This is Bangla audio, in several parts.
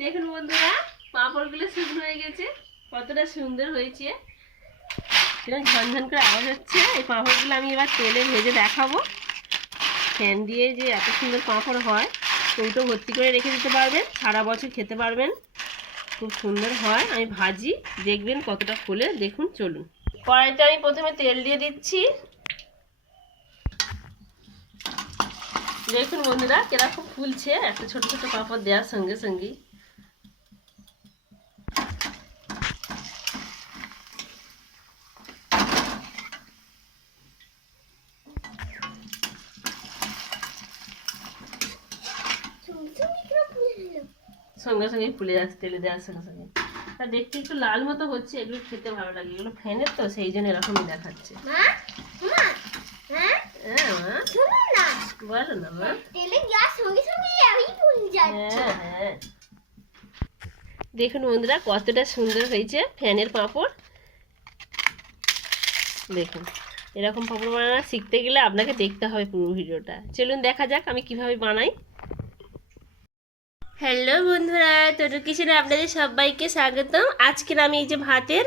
দেখুন বন্ধুরা, পাঁপড়গুলো শুকনো হয়ে গেছে। কতটা সুন্দর হয়েছে। ঝনঝন করে আওয়াজ হচ্ছে। এই পাঁপড়গুলো আমি এবার তেলে ভেজে দেখাবো। ফ্যান দিয়ে যে এত সুন্দর পাঁপড় হয় কৌটো ভর্তি করে রেখে দিতে পারবেন। সারা বছর খেতে পারবেন। খুব সুন্দর হয়। আমি ভাজি, দেখবেন কতটা ফুলে। দেখুন, চলুন। কড়াইতে আমি প্রথমে তেল দিয়ে দিচ্ছি। দেখুন বন্ধুরা, কীরকম ফুলছে। একটা ছোট ছোট পাপড় দেওয়ার সঙ্গে সঙ্গেই। সঙ্গে সঙ্গে ফুলে যাচ্ছে তেলে দেওয়ার সঙ্গে সঙ্গে। তা দেখতে একটু লাল মতো হচ্ছে এগুলো খেতে ভালো লাগে। এগুলো ফ্যানের তো সেই জন্য এরকমই দেখাচ্ছে। হ্যাঁ বলো না মা। তেলে দেওয়ার সঙ্গে সঙ্গে আমি ভুল যাচ্ছে। হ্যাঁ হ্যাঁ। দেখুন বন্ধুরা কতটা সুন্দর হয়েছে ফ্যানের পাঁপড়। দেখুন এরকম পাঁপড় বানানো শিখতে গেলে আপনাকে দেখতে হবে পুরো ভিডিওটা। চলুন দেখা যাক আমি কীভাবে বানাই। হ্যালো বন্ধুরা টোটো কিচেনে আপনাদের সবাইকে স্বাগতম। আজকের আমি এই যে ভাতের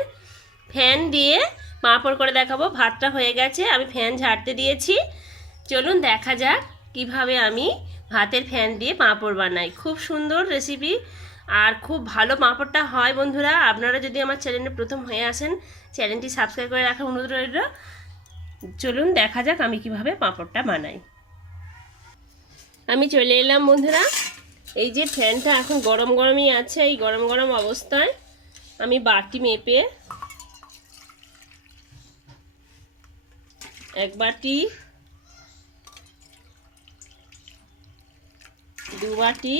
ফ্যান দিয়ে পাঁপড় করে দেখাবো। ভাতটা হয়ে গেছে, আমি ফ্যান ঝাড়তে দিয়েছি। চলুন দেখা যাক কীভাবে আমি ভাতের ফ্যান দিয়ে পাঁপড় বানাই। খুব সুন্দর রেসিপি আর খুব ভালো পাঁপড়টা হয় বন্ধুরা। আপনারা যদি আমার চ্যানেলে প্রথম হয়ে আসেন চ্যানেলটি সাবস্ক্রাইব করে রাখার অনুরোধ রইল। চলুন দেখা যাক আমি কীভাবে পাঁপড়টা বানাই। আমি চলে এলাম বন্ধুরা। এই যে ফ্যানটা এখন গরম গরমই আছে, এই গরম গরম অবস্থায় আমি বাটি মেপে এক বাটি, দু বাটি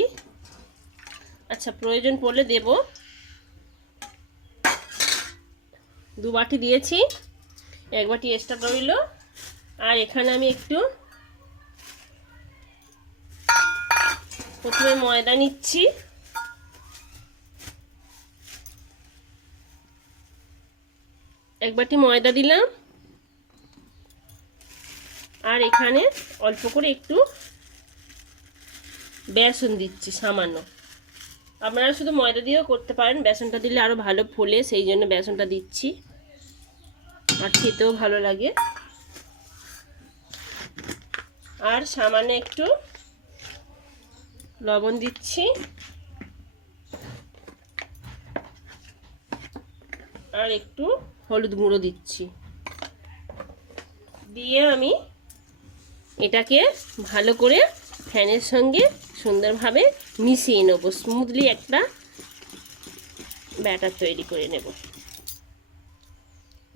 আচ্ছা প্রয়োজন পড়লে দেব। দু বাটি দিয়েছি, এক বাটি এক্সট্রা রইল। আর এখানে আমি একটু প্রথমে ময়দা নিচ্ছি। এক বাটি ময়দা দিলাম। আর এখানে অল্প করে একটু বেসন দিচ্ছি, সামান্য। আপনারা শুধু ময়দা দিয়েও করতে পারেন, বেসনটা দিলে আরও ভালো ফোলে, সেই জন্য বেসনটা দিচ্ছি। আর খেতেও ভালো লাগে। আর সামান্য একটু লবণ দিচ্ছি। আর একটু হলুদ গুঁড়ো দিচ্ছি। দিয়ে আমি এটাকে ভালো করে ফ্যানের সঙ্গে সুন্দরভাবে মিশিয়ে নেব। স্মুথলি একটা ব্যাটার তৈরি করে নেব।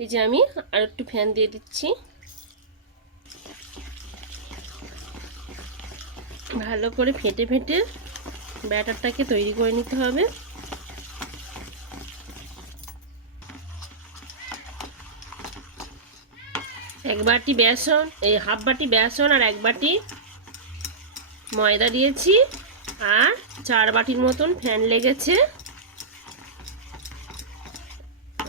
এই যে আমি আর একটু ফ্যান দিয়ে দিচ্ছি। ভালো করে ফেটে ফেটে ব্যাটারটাকে তৈরি করে নিতে হবে। এক বাটি বেসন, এই হাফ বাটি বেসন আর এক বাটি ময়দা দিয়েছি আর চার বাটির মতন ফ্যান লেগেছে।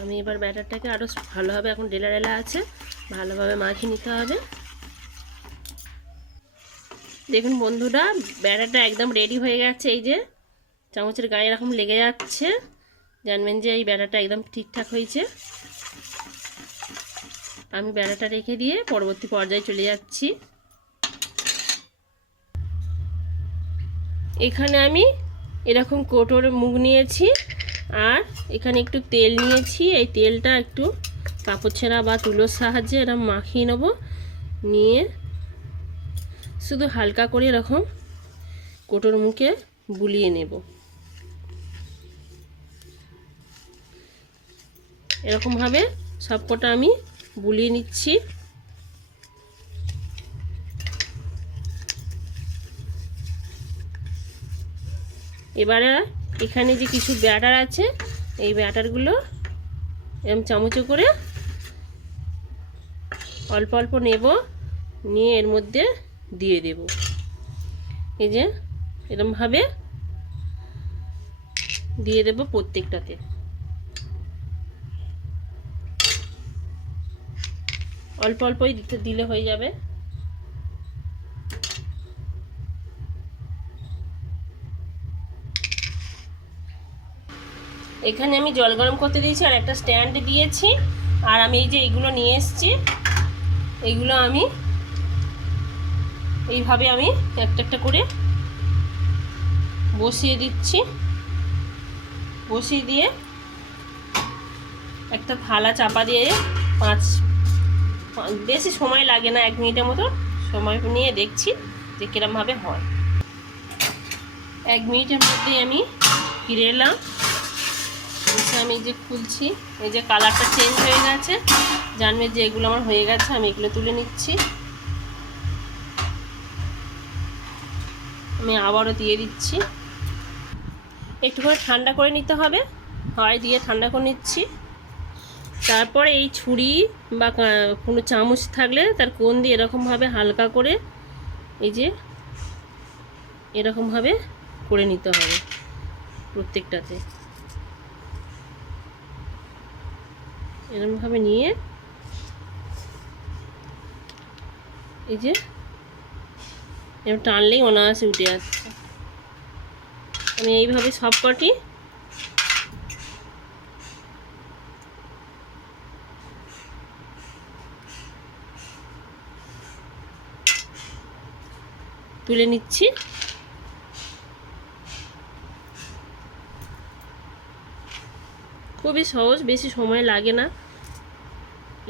আমি এবার ব্যাটারটাকে আরও ভালোভাবে, এখন ডেলা ডেলা আছে, ভালোভাবে মাখিয়ে নিতে হবে। দেখুন বন্ধুরা বেড়াটা একদম রেডি হয়ে গেছে। এই যে, চামচের গায়ে এরকম লেগে যাচ্ছে। জানবেন যে এই বেড়াটা একদম ঠিকঠাক হয়েছে। আমি বেড়াটা রেখে দিয়ে পরবর্তী পর্যায়ে চলে যাচ্ছি। এখানে আমি এরকম কোটোর মুখ নিয়েছি, আর এখানে একটু তেল নিয়েছি। এই তেলটা একটু কাপড় ছেঁড়া বা তুলোর সাহায্যে এরকম মাখিয়ে নেব। নিয়ে শুধু হালকা করে এরকম কোটোর মুখে বুলিয়ে নেব। এরকমভাবে সবকটা আমি বুলিয়ে নিচ্ছি। এবারে এখানে যে কিছু ব্যাটার আছে, এই ব্যাটারগুলো এরম চামচে করে অল্প অল্প নেব, নিয়ে এর মধ্যে দিয়ে দেব। এই যে, এরমভাবে দিয়ে দেব প্রত্যেকটাতে। অল্প অল্পই দিতে, দিলে হয়ে যাবে। এখানে আমি জল গরম করতে দিয়েছি, আর একটা স্ট্যান্ড দিয়েছি। আর আমি এই যে এইগুলো নিয়ে এসেছি এইগুলো আমি এইভাবে আমি একটা একটা করে বসিয়ে দিচ্ছি। বসিয়ে দিয়ে একটা থালা চাপা দিয়ে পাঁচ, বেশি সময় লাগে না, এক মিনিটের মতো সময় নিয়ে দেখছি যে কিরমভাবে হয়। এক মিনিটের মধ্যেই আমি ফিরে এলাম। এসে আমি যে খুলছি, এই যে কালারটা চেঞ্জ হয়ে গেছে, জানবে যে এগুলো আমার হয়ে গেছে, আমি এগুলো তুলে নিচ্ছি। আমি আবারও দিয়ে দিচ্ছি। একটু করে ঠান্ডা করে নিতে হবে। হয় দিয়ে ঠান্ডা করে নিচ্ছি। তারপরে এই ছুরি বা কোনো চামচ থাকলে তার কোন দিয়ে এরকমভাবে হালকা করে এই যে এরকমভাবে করে নিতে হবে প্রত্যেকটাতে। এরকমভাবে নিয়ে এই যে এরকম টানলেই অনায়াসে উঠে যাচ্ছে আমি এইভাবে সব কটি তুলে নিচ্ছি। খুবই সহজ, বেশি সময় লাগে না।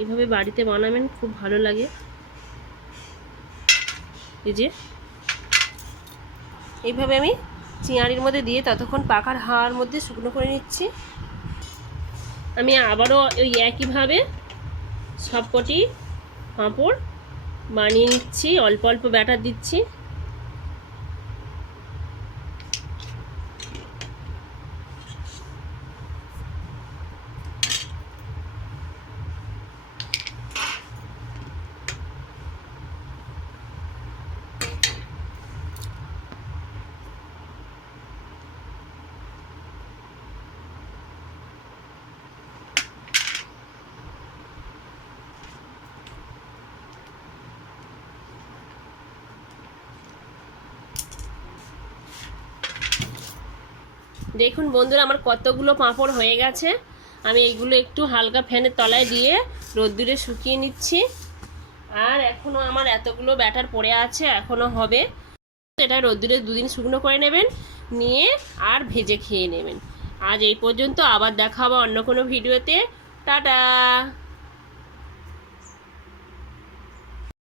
এভাবে বাড়িতে বানাবেন, খুব ভালো লাগে। এই যে এইভাবে আমি চিঁড়ির মধ্যে দিয়ে ততক্ষণ পাখার হাওয়ার মধ্যে শুকনো করে নিচ্ছি। আমি আবারও ওই একইভাবে সবকটি পাঁপড় বানিয়ে নিচ্ছি, অল্প অল্প ব্যাটার দিচ্ছি। দেখুন বন্ধুরা, আমার কতগুলো পাঁপড় হয়ে গেছে। আমি এইগুলো একটু হালকা ফ্যানের তলায় দিয়ে রোদ্দুরে শুকিয়ে নিচ্ছি। আর এখনও আমার এতগুলো ব্যাটার পড়ে আছে এখনও হবে। এটা রোদ্দুরে দুদিন শুকনো করে নেবেন, নিয়ে আর ভেজে খেয়ে নেবেন। আজ এই পর্যন্ত, আবার দেখাবো অন্য কোনো ভিডিওতে। টাটা!